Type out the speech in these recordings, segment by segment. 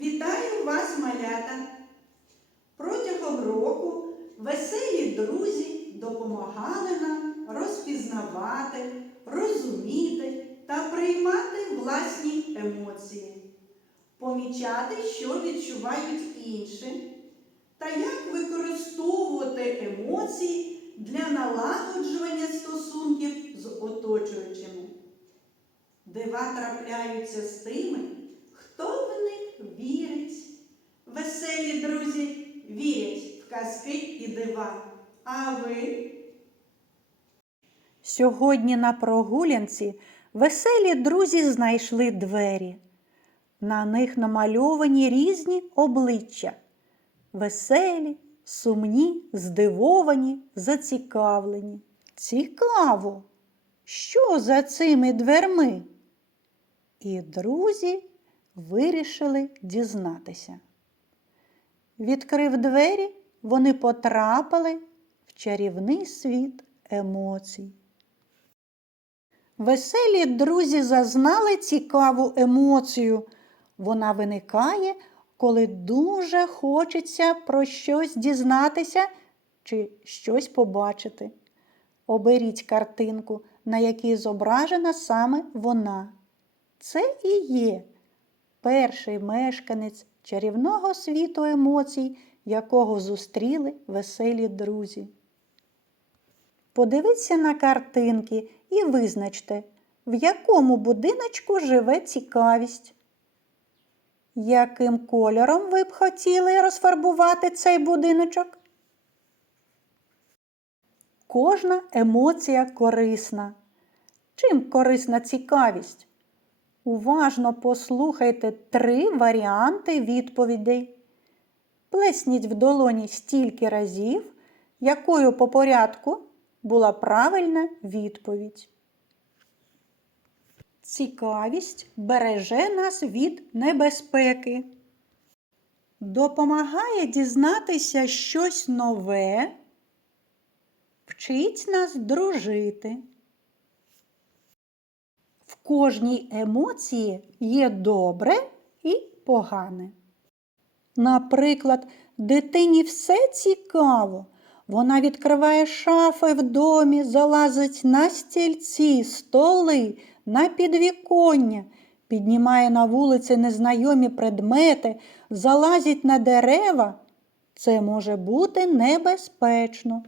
Вітаю вас, малята! Протягом року веселі друзі допомагали нам розпізнавати, розуміти та приймати власні емоції, помічати, що відчувають інші, та як використовувати емоції для налагоджування стосунків з оточуючими. Дива трапляються з тими, хто в них вірить. Веселі друзі вірять в казки і дива. А ви? Сьогодні на прогулянці веселі друзі знайшли двері. На них намальовані різні обличчя. Веселі, сумні, здивовані, зацікавлені. Цікаво, що за цими дверми? І друзі вирішили дізнатися. Відкрив двері, вони потрапили в чарівний світ емоцій. Веселі друзі зазнали цікаву емоцію. Вона виникає, коли дуже хочеться про щось дізнатися чи щось побачити. Оберіть картинку, на якій зображена саме вона. Це і є перший мешканець чарівного світу емоцій, якого зустріли веселі друзі. Подивіться на картинки і визначте, в якому будиночку живе цікавість. Яким кольором ви б хотіли розфарбувати цей будиночок? Кожна емоція корисна. Чим корисна цікавість? Уважно послухайте три варіанти відповідей. Плесніть в долоні стільки разів, якою по порядку була правильна відповідь. Цікавість береже нас від небезпеки. Допомагає дізнатися щось нове, вчить нас дружити. В кожній емоції є добре і погане. Наприклад, дитині все цікаво. Вона відкриває шафи в домі, залазить на стільці, столи, на підвіконня, піднімає на вулиці незнайомі предмети, залазить на дерева. Це може бути небезпечно.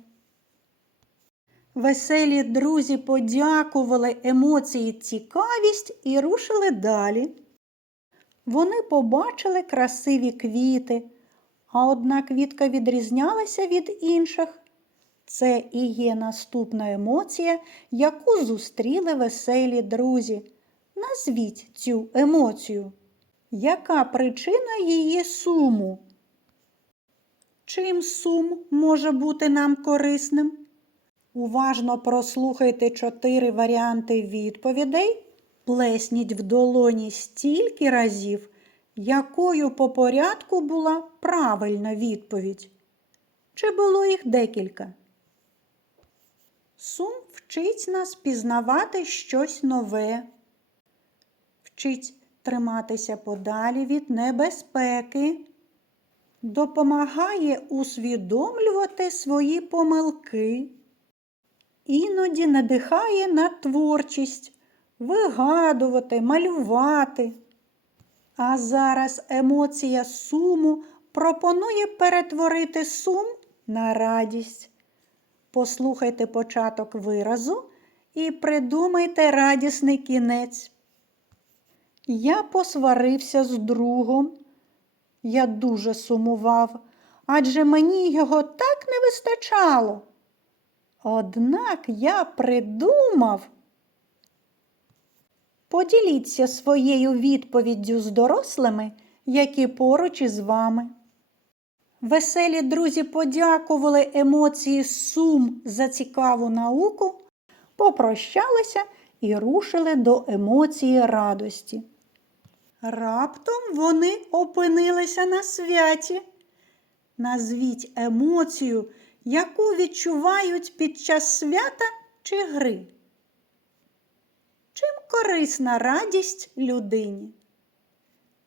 Веселі друзі подякували емоції цікавість і рушили далі. Вони побачили красиві квіти, а одна квітка відрізнялася від інших. Це і є наступна емоція, яку зустріли веселі друзі. Назвіть цю емоцію. Яка причина її суму? Чим сум може бути нам корисним? Уважно прослухайте чотири варіанти відповідей. Плесніть в долоні стільки разів, якою по порядку була правильна відповідь. Чи було їх декілька? Сум вчить нас пізнавати щось нове, вчить триматися подалі від небезпеки, допомагає усвідомлювати свої помилки, іноді надихає на творчість, вигадувати, малювати. А зараз емоція суму пропонує перетворити сум на радість. Послухайте початок виразу і придумайте радісний кінець. Я посварився з другом. Я дуже сумував, адже мені його так не вистачало. Однак я придумав. Поділіться своєю відповіддю з дорослими, які поруч із вами. Веселі друзі подякували емоції сум за цікаву науку, попрощалися і рушили до емоції радості. Раптом вони опинилися на святі. Назвіть емоцію, яку відчувають під час свята чи гри. Корисна радість людині?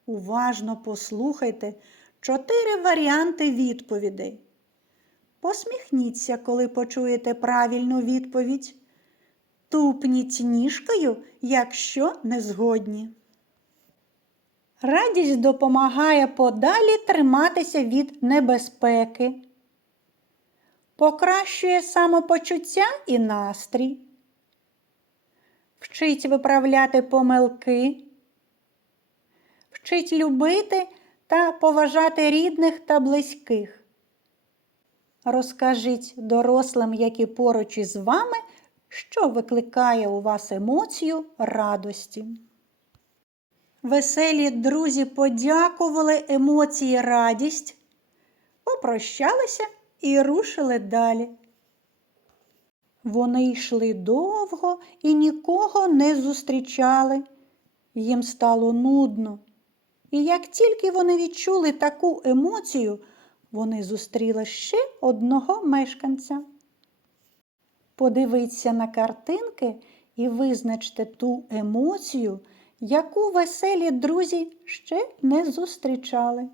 Уважно послухайте чотири варіанти відповідей. Посміхніться, коли почуєте правильну відповідь. Тупніть ніжкою, якщо не згодні. Радість допомагає подалі триматися від небезпеки, покращує самопочуття і настрій, вчить виправляти помилки, вчить любити та поважати рідних та близьких. Розкажіть дорослим, які поруч із вами, що викликає у вас емоцію радості. Веселі друзі подякували емоції радість, попрощалися і рушили далі. Вони йшли довго і нікого не зустрічали. Їм стало нудно. І як тільки вони відчули таку емоцію, вони зустріли ще одного мешканця. Подивіться на картинки і визначте ту емоцію, яку веселі друзі ще не зустрічали.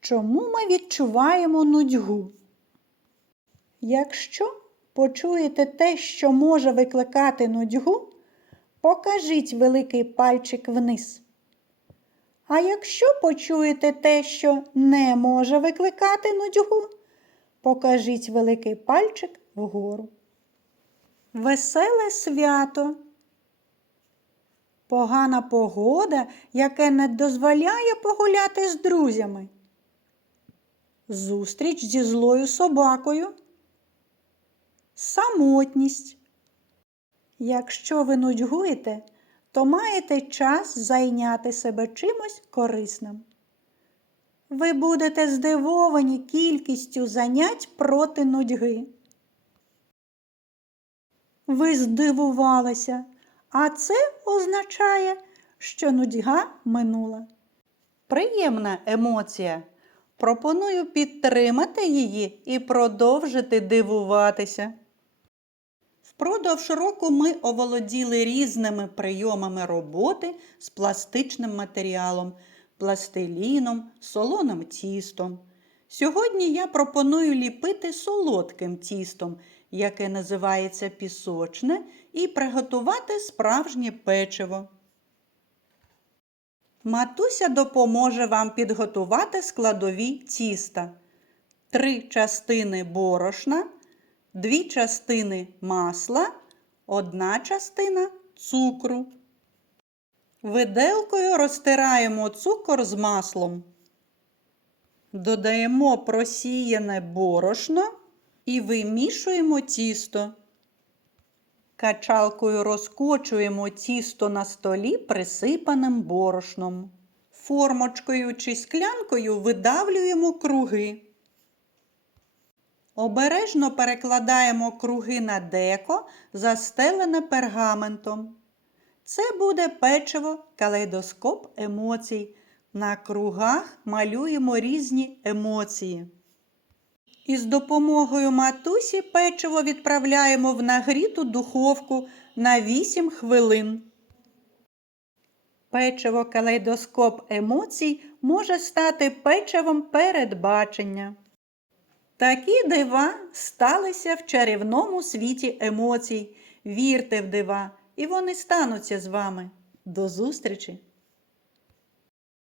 Чому ми відчуваємо нудьгу? Якщо почуєте те, що може викликати нудьгу, покажіть великий пальчик вниз. А якщо почуєте те, що не може викликати нудьгу, покажіть великий пальчик вгору. Веселе свято. Погана погода, яке не дозволяє погуляти з друзями. Зустріч зі злою собакою. Самотність. Якщо ви нудьгуєте, то маєте час зайняти себе чимось корисним. Ви будете здивовані кількістю занять проти нудьги. Ви здивувалися, а це означає, що нудьга минула. Приємна емоція. Пропоную підтримати її і продовжити дивуватися. Впродовж року ми оволоділи різними прийомами роботи з пластичним матеріалом, пластиліном, солоним тістом. Сьогодні я пропоную ліпити солодким тістом, яке називається пісочне, і приготувати справжнє печиво. Матуся допоможе вам підготувати складові тіста. Три частини борошна, дві частини масла, одна частина цукру. Виделкою розтираємо цукор з маслом. Додаємо просіяне борошно і вимішуємо тісто. Качалкою розкочуємо тісто на столі присипаним борошном. Формочкою чи склянкою видавлюємо круги. Обережно перекладаємо круги на деко, застелене пергаментом. Це буде печиво калейдоскоп емоцій. На кругах малюємо різні емоції. Із допомогою матусі печиво відправляємо в нагріту духовку на 8 хвилин. Печиво калейдоскоп емоцій може стати печивом передбачення. Такі дива сталися в чарівному світі емоцій. Вірте в дива, і вони стануться з вами. До зустрічі!